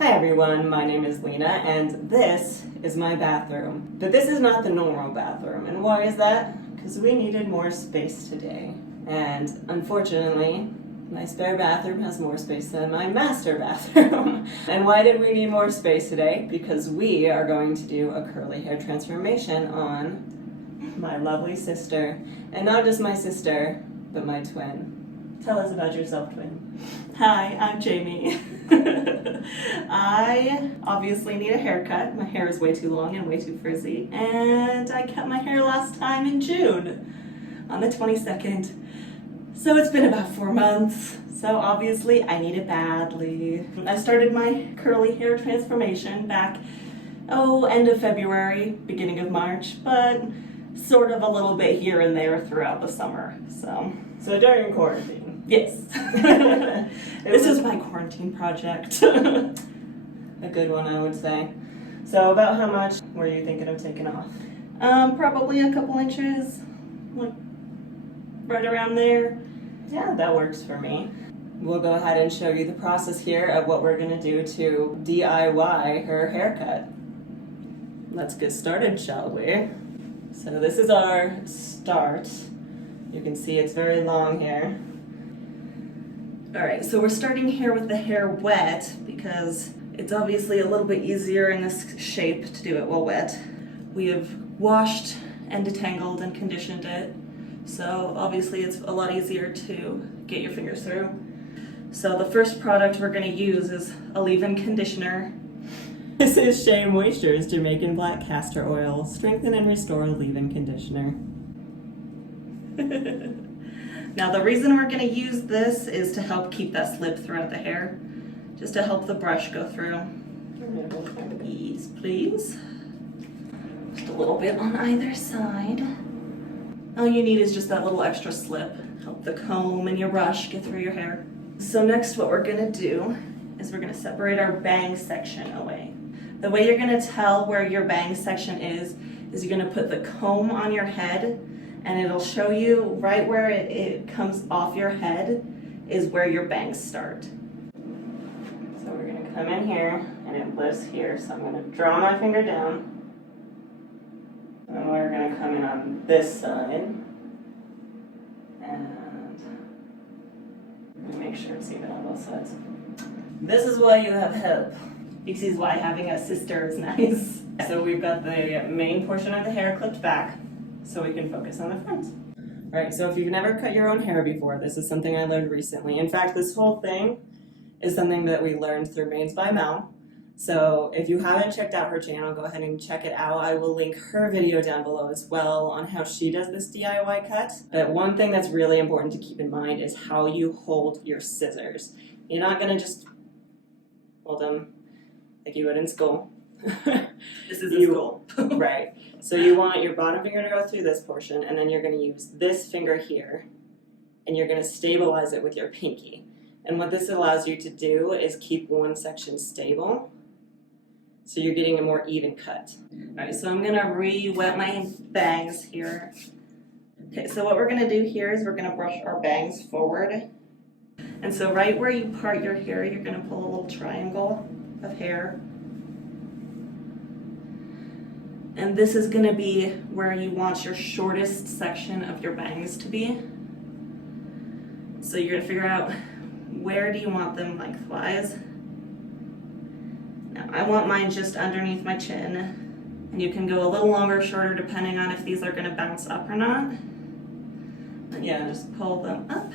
Hi everyone, my name is Lena and this is my bathroom. But this is not the normal bathroom. And why is that? Because we needed more space today. And unfortunately, my spare bathroom has more space than my master bathroom. And why did we need more space today? Because we are going to do a curly hair transformation on my lovely sister. And not just my sister, but my twin. Tell us about yourself, twin. Hi, I'm Jamie. I obviously need a haircut. My hair is way too long and way too frizzy. And I cut my hair last time in June on the 22nd. So it's been about 4 months. So obviously I need it badly. I started my curly hair transformation back, end of February, beginning of March, but sort of a little bit here and there throughout the summer. So during quarantine. Yes. This is my quarantine project. A good one, I would say. So about how much were you thinking of taking off? Probably a couple inches, like right around there. Yeah, that works for me. We'll go ahead and show you the process here of what we're gonna do to DIY her haircut. Let's get started, shall we? So this is our start. You can see it's very long here. All right, so we're starting here with the hair wet because it's obviously a little bit easier in this shape to do it while wet. We have washed and detangled and conditioned it, so obviously it's a lot easier to get your fingers through. So the first product we're going to use is a leave-in conditioner. This is Shea Moisture's Jamaican Black Castor Oil. Strengthen and restore leave-in conditioner. Now the reason we're going to use this is to help keep that slip throughout the hair, just to help the brush go through. Yes, please. Just a little bit on either side. All you need is just that little extra slip. Help the comb and your brush get through your hair. So next what we're going to do is we're going to separate our bang section away. The way you're going to tell where your bang section is you're going to put the comb on your head, and it'll show you right where it comes off your head is where your bangs start. So we're gonna come in here and it lifts here. So I'm gonna draw my finger down. And we're gonna come in on this side. And make sure it's even on both sides. This is why you have help. This is why having a sister is nice. So we've got the main portion of the hair clipped back, so we can focus on the front. All right, so if you've never cut your own hair before, this is something I learned recently. In fact, this whole thing is something that we learned through Mains by Mel. So if you haven't checked out her channel, go ahead and check it out. I will link her video down below as well on how she does this DIY cut. But one thing that's really important to keep in mind is how you hold your scissors. You're not gonna just hold them like you would in school. This is a school. Right. So you want your bottom finger to go through this portion, and then you're going to use this finger here, and you're going to stabilize it with your pinky. And what this allows you to do is keep one section stable, so you're getting a more even cut. All right, so I'm going to re-wet my bangs here. Okay, so what we're going to do here is we're going to brush our bangs forward. And so right where you part your hair, you're going to pull a little triangle of hair. And this is going to be where you want your shortest section of your bangs to be. So you're going to figure out where do you want them lengthwise. Now I want mine just underneath my chin. And you can go a little longer or shorter depending on if these are going to bounce up or not. And Yeah. you just pull them up.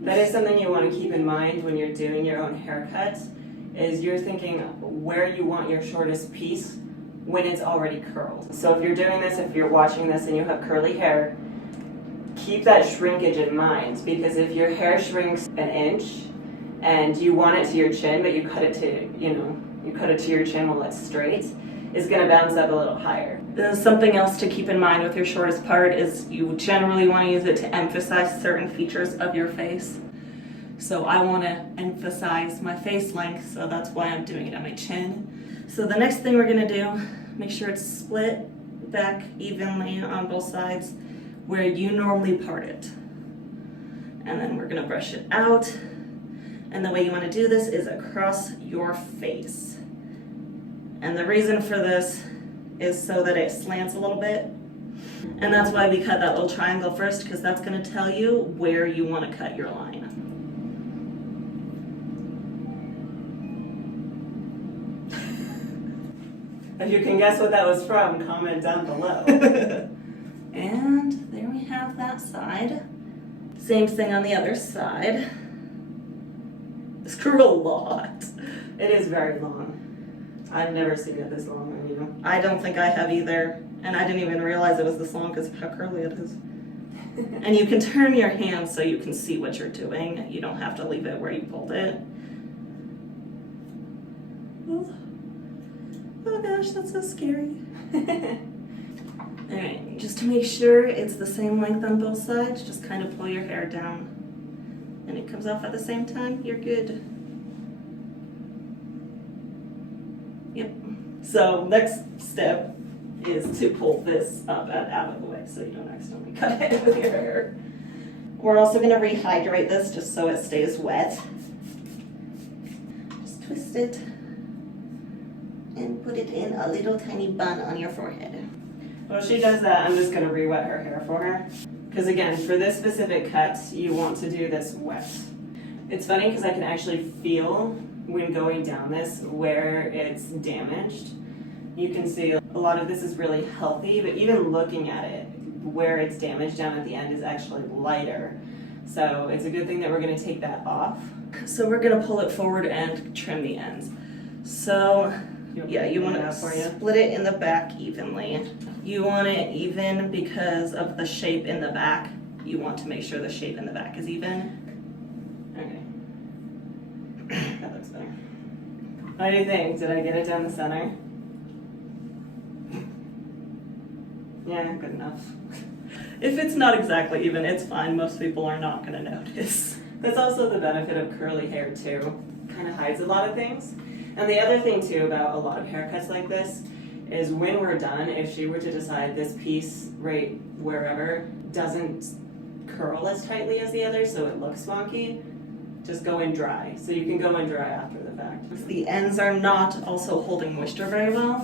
That is something you want to keep in mind when you're doing your own haircut, is you're thinking where you want your shortest piece when it's already curled. So if you're doing this, if you're watching this and you have curly hair, keep that shrinkage in mind, because if your hair shrinks an inch and you want it to your chin, but you cut it to your chin while it's straight, it's gonna bounce up a little higher. Something else to keep in mind with your shortest part is you generally want to use it to emphasize certain features of your face. So I want to emphasize my face length, so that's why I'm doing it on my chin. So the next thing we're going to do, make sure it's split back evenly on both sides where you normally part it. And then we're going to brush it out. And the way you want to do this is across your face. And the reason for this is so that it slants a little bit. And that's why we cut that little triangle first, because that's going to tell you where you want to cut your line. If you can guess what that was from, comment down below. And there we have that side. Same thing on the other side. This grew a lot. It is very long. I've never seen it this long on you. I don't think I have either. And I didn't even realize it was this long because of how curly it is. And you can turn your hand so you can see what you're doing. You don't have to leave it where you pulled it. Oh gosh, that's so scary. Alright, just to make sure it's the same length on both sides, just kind of pull your hair down. And it comes off at the same time, you're good. Yep. So next step is to pull this up and out of the way so you don't accidentally cut it with your hair. We're also going to rehydrate this just so it stays wet. Just twist it and put it in a little tiny bun on your forehead. While she does that, I'm just going to re-wet her hair for her. Because again, for this specific cut, you want to do this wet. It's funny because I can actually feel when going down this where it's damaged. You can see a lot of this is really healthy, but even looking at it, where it's damaged down at the end is actually lighter. So it's a good thing that we're going to take that off. So we're going to pull it forward and trim the ends. So yeah, you want to split it in the back evenly. You want it even because of the shape in the back. You want to make sure the shape in the back is even. Okay. That looks better. What do you think? Did I get it down the center? Yeah, good enough. If it's not exactly even, it's fine. Most people are not going to notice. That's also the benefit of curly hair too. Kind of hides a lot of things. And the other thing too about a lot of haircuts like this is when we're done, if she were to decide this piece right wherever doesn't curl as tightly as the other so it looks wonky, just go in dry. So you can go in dry after the fact. The ends are not also holding moisture very well,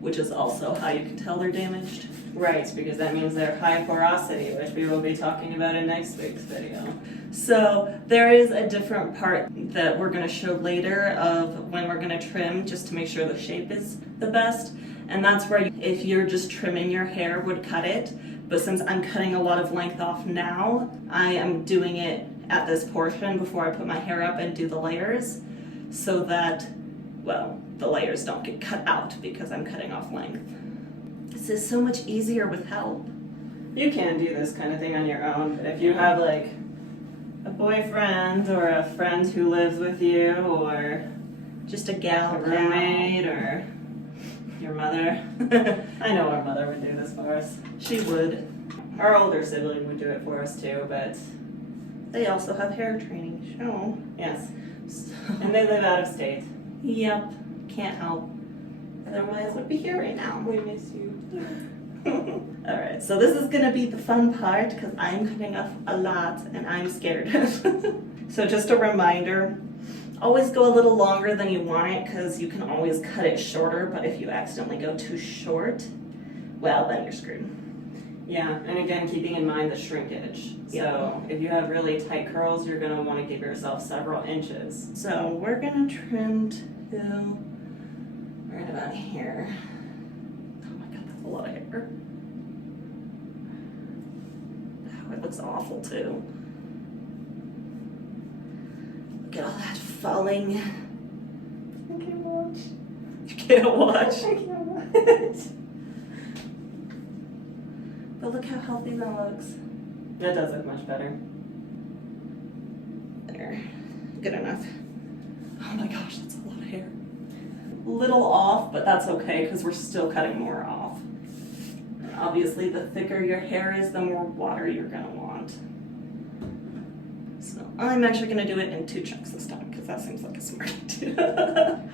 which is also how you can tell they're damaged. Right, because that means they're high porosity, which we will be talking about in next week's video. So there is a different part that we're going to show later of when we're going to trim just to make sure the shape is the best. And that's where if you're just trimming your hair would cut it. But since I'm cutting a lot of length off now, I am doing it at this portion before I put my hair up and do the layers so that, well, the layers don't get cut out because I'm cutting off length. This is so much easier with help. You can do this kind of thing on your own, but if you have like a boyfriend or a friend who lives with you or just a gal roommate or your mother. I know our mother would do this for us. She would. Our older sibling would do it for us too, but they also have hair training. Show. Yes. And they live out of state. Yep. Can't help. Otherwise, we'd be here right now. We miss you. Alright, so this is gonna be the fun part because I'm cutting off a lot and I'm scared. So just a reminder, always go a little longer than you want it because you can always cut it shorter, but if you accidentally go too short, well, then you're screwed. Yeah, and again, keeping in mind the shrinkage. So if you have really tight curls, you're gonna want to give yourself several inches. So we're gonna trim to right about here. Oh my god, that's a lot of hair. Oh, it looks awful too. Look at all that falling. I can't watch. You can't watch? I can't watch. But look how healthy that looks. That does look much better. There. Good enough. Oh my gosh, that's a lot of hair. Little off, but that's okay because we're still cutting more off. And obviously, the thicker your hair is, the more water you're gonna want. So I'm actually gonna do it in 2 chunks this time because that seems like a smart idea.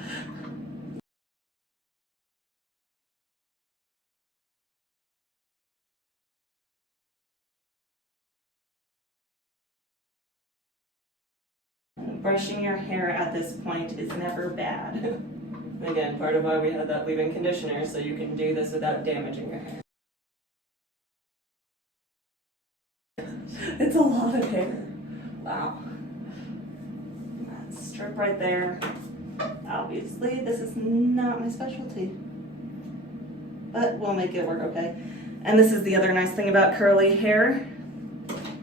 brushing your hair at this point is never bad. Again, part of why we had that leave-in conditioner, so you can do this without damaging your hair. It's a lot of hair. Wow. That strip right there. Obviously, this is not my specialty. But we'll make it work okay. And this is the other nice thing about curly hair.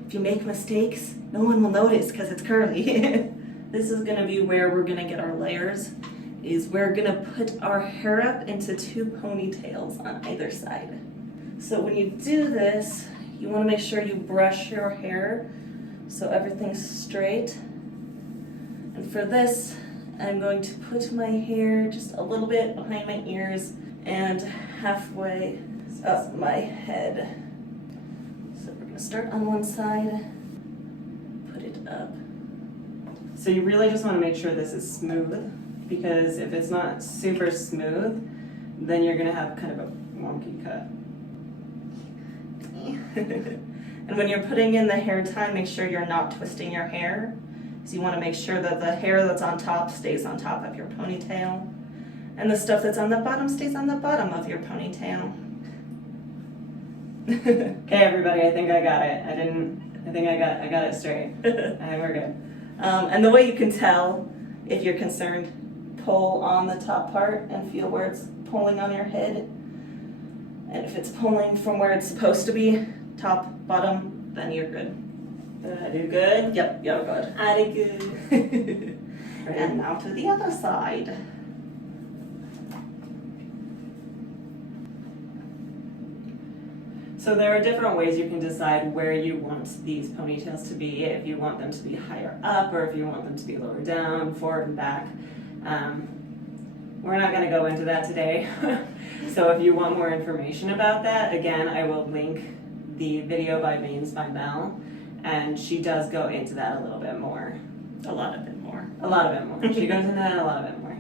If you make mistakes, no one will notice because it's curly. This is gonna be where we're gonna get our layers, is we're gonna put our hair up into 2 ponytails on either side. So when you do this, you wanna make sure you brush your hair so everything's straight. And for this, I'm going to put my hair just a little bit behind my ears and halfway up my head. So we're gonna start on one side, put it up. So you really just want to make sure this is smooth, because if it's not super smooth, then you're gonna have kind of a wonky cut. And when you're putting in the hair tie, make sure you're not twisting your hair. So you want to make sure that the hair that's on top stays on top of your ponytail, and the stuff that's on the bottom stays on the bottom of your ponytail. Okay, everybody, I think I got it. I think I got it straight. I think we're good. And the way you can tell if you're concerned, pull on the top part and feel where it's pulling on your head. And if it's pulling from where it's supposed to be, top, bottom, then you're good. Did I do good? Yep, you're good. I did good. And now to the other side. So there are different ways you can decide where you want these ponytails to be, if you want them to be higher up or if you want them to be lower down, forward and back. We're not going to go into that today. So if you want more information about that, again, I will link the video by Beans by Mel, and she does go into that a little bit more. A lot of it more. A lot of it more. She goes into that a lot of it more.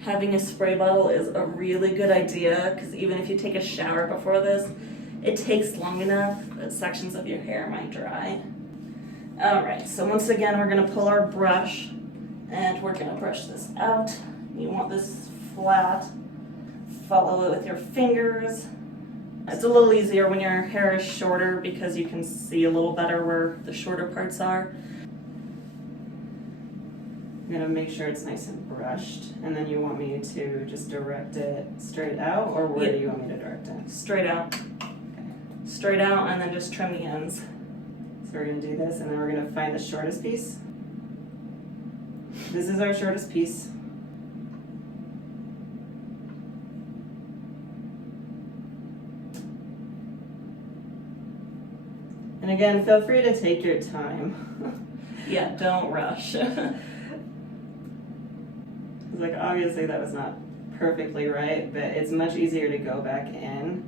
Having a spray bottle is a really good idea, because even if you take a shower before this, it takes long enough that sections of your hair might dry. All right, so once again, we're gonna pull our brush and we're gonna brush this out. You want this flat. Follow it with your fingers. It's a little easier when your hair is shorter because you can see a little better where the shorter parts are. I'm gonna make sure it's nice and brushed, and then you want me to just direct it straight out, or where do you want me to direct it? Straight out. Straight out, and then just trim the ends. So we're gonna do this, and then we're gonna find the shortest piece. This is our shortest piece. And again, feel free to take your time. Yeah, don't rush. Like, obviously that was not perfectly right, but it's much easier to go back in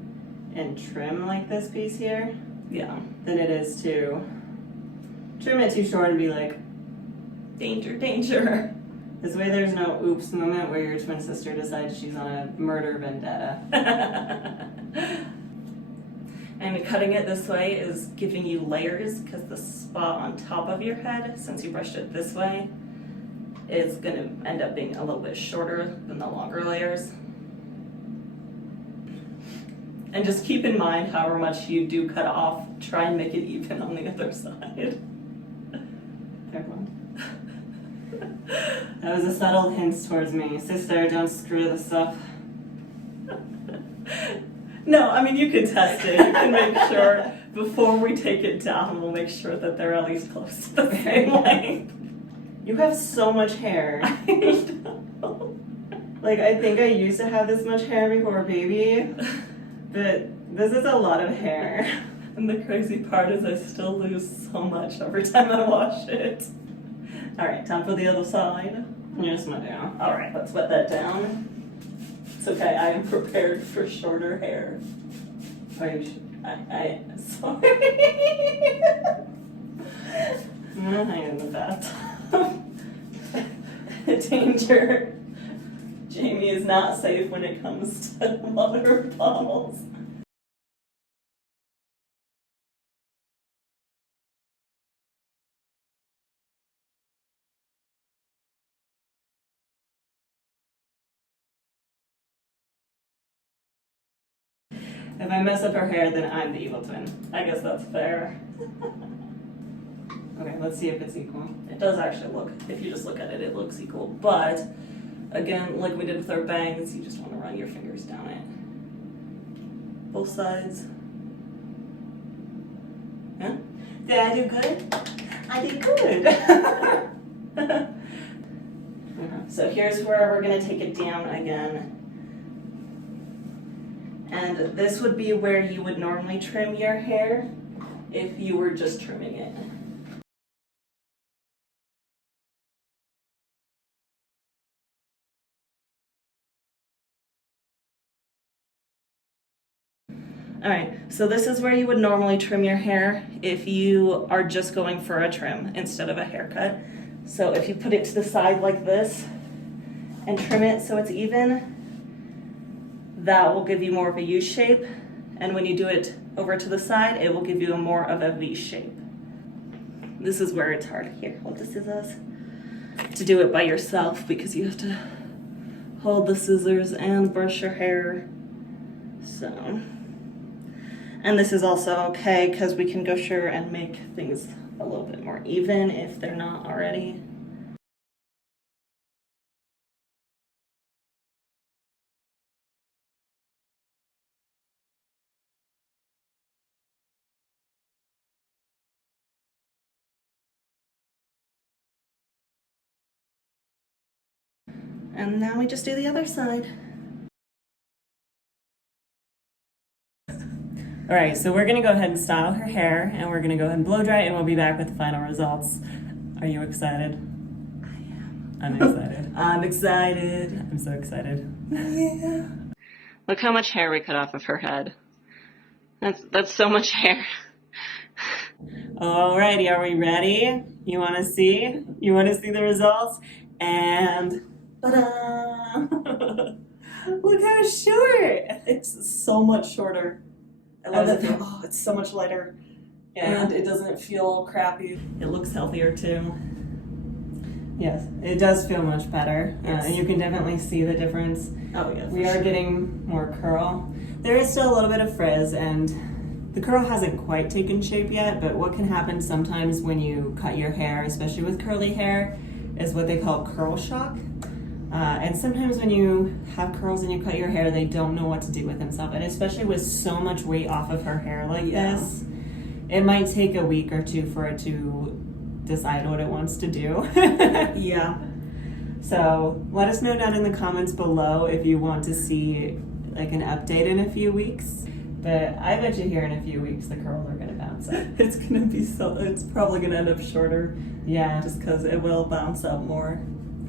and trim like this piece here, Yeah. than it is to trim it too short and be like, Danger, danger. this way there's no oops moment where your twin sister decides she's on a murder vendetta. And cutting it this way is giving you layers, because the spot on top of your head, since you brushed it this way, is going to end up being a little bit shorter than the longer layers. And just keep in mind however much you do cut off, try and make it even on the other side. Fair one. That was a subtle hint towards me. Sister, don't screw this up. No, I mean, you can test it. You can make sure before we take it down, we'll make sure that they're at least close to the same length. You have so much hair. Like, I think I used to have this much hair before baby, but this is a lot of hair. And the crazy part is I still lose so much every time I wash it. All right, time for the other side. Yes, my dear. All right, let's wet that down. It's okay, I am prepared for shorter hair. Oh, you should. Sorry. I'm gonna hang in the bathtub. Danger. Jamie is not safe when it comes to water bottles. If I mess up her hair, then I'm the evil twin. I guess that's fair. Okay, let's see if it's equal. It does actually look, if you just look at it, it looks equal. But, again, like we did with our bangs, you just want to run your fingers down it. Both sides. Huh? Did I do good? I did good. So here's where we're going to take it down again. And this would be where you would normally trim your hair if you were just trimming it. Alright, so this is where you would normally trim your hair if you are just going for a trim instead of a haircut. So if you put it to the side like this and trim it so it's even, that will give you more of a U shape. And when you do it over to the side, it will give you a more of a V shape. This is where it's hard. Here, hold the scissors. To do it by yourself because you have to hold the scissors and brush your hair. So. And this is also okay because we can go sure and make things a little bit more even if they're not already. And now we just do the other side. All right, so we're gonna go ahead and style her hair, and we're gonna go ahead and blow dry, and we'll be back with the final results. Are you excited? I am. I'm excited. I'm excited. I'm so excited. Yeah. Look how much hair we cut off of her head. That's so much hair. Alrighty, are we ready? You wanna see? You wanna see the results? And ta-da! Look how short! It's so much shorter. I love it. Oh, it's so much lighter. Yeah. And it doesn't feel crappy. It looks healthier too. Yes, it does feel much better. Yes. You can definitely see the difference. Oh yeah. We are getting more curl. There is still a little bit of frizz, and the curl hasn't quite taken shape yet, but what can happen sometimes when you cut your hair, especially with curly hair, is what they call curl shock. And sometimes when you have curls and you cut your hair, they don't know what to do with themselves. And especially with so much weight off of her hair like this, it might take a week or two for it to decide what it wants to do. Yeah. So let us know down in the comments below if you want to see like an update in a few weeks. But I bet you here in a few weeks the curls are gonna bounce up. It's gonna be it's probably gonna end up shorter. Yeah. Just because it will bounce up more.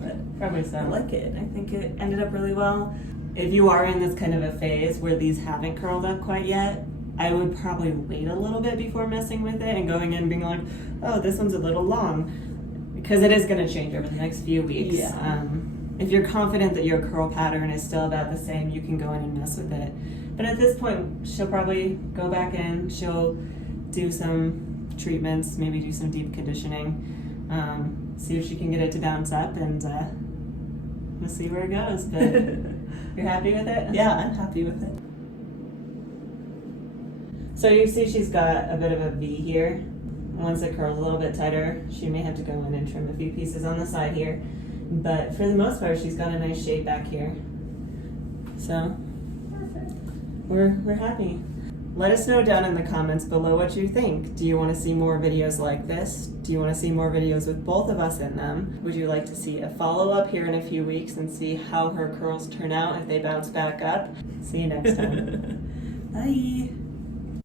But Probably so. I like it. I think it ended up really well. If you are in this kind of a phase where these haven't curled up quite yet, I would probably wait a little bit before messing with it and going in and being like, oh, this one's a little long. Because it is going to change over the next few weeks. Yeah. If you're confident that your curl pattern is still about the same, you can go in and mess with it. But at this point, she'll probably go back in. She'll do some treatments, maybe do some deep conditioning. See if she can get it to bounce up, and we'll see where it goes. But you're happy with it? Yeah, I'm happy with it. So you see she's got a bit of a V here. Once it curls a little bit tighter, she may have to go in and trim a few pieces on the side here. But for the most part, she's got a nice shape back here. So Perfect. we're happy. Let us know down in the comments below what you think. Do you want to see more videos like this? Do you want to see more videos with both of us in them? Would you like to see a follow-up here in a few weeks and see how her curls turn out if they bounce back up? See you next time. Bye.